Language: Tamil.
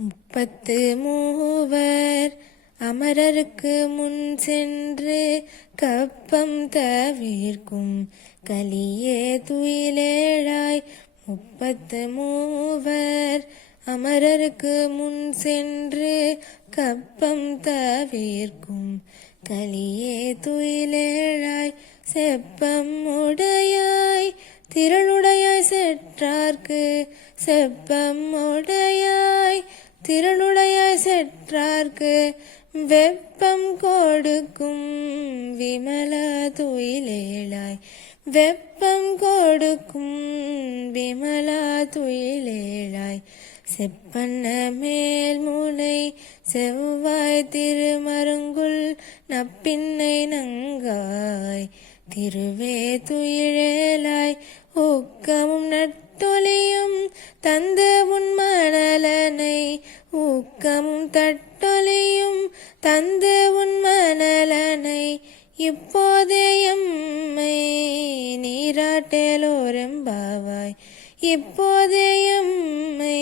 முப்பத்து மூவர் அமரருக்கு முன் சென்று கப்பம் தவிர்க்கும் கலியே துயிலேழாய். முப்பத்து மூவர் அமரருக்கு முன் சென்று கப்பம் தவிர்க்கும் கலியே துயிலேழாய். செப்பம் உடையாய் திரளுடையாய் செற்றார்க்கு செப்பம் உடையாய் திரளுடையாய் செற்றார்க்கு வெப்பம் கொடுக்கும் விமல துயிலேழாய். வெப்பம் கொடுக்கும் விமலா துயிலேழாய். செப்பன்ன மேல் மூளை செவ்வாய் திருமருங்குல் நப்பின்னை நங்காய் திருவே துயிலேழாய். ஊக்கமும் நட்டொலியும் தந்து உன் மணலனை ஊக்கமும் தட்டொலியும் தந்து உன் மணலனை இப்போதே எம்மை நீராட்டேலோரெம்பாவாய். இப்போதே எம்மை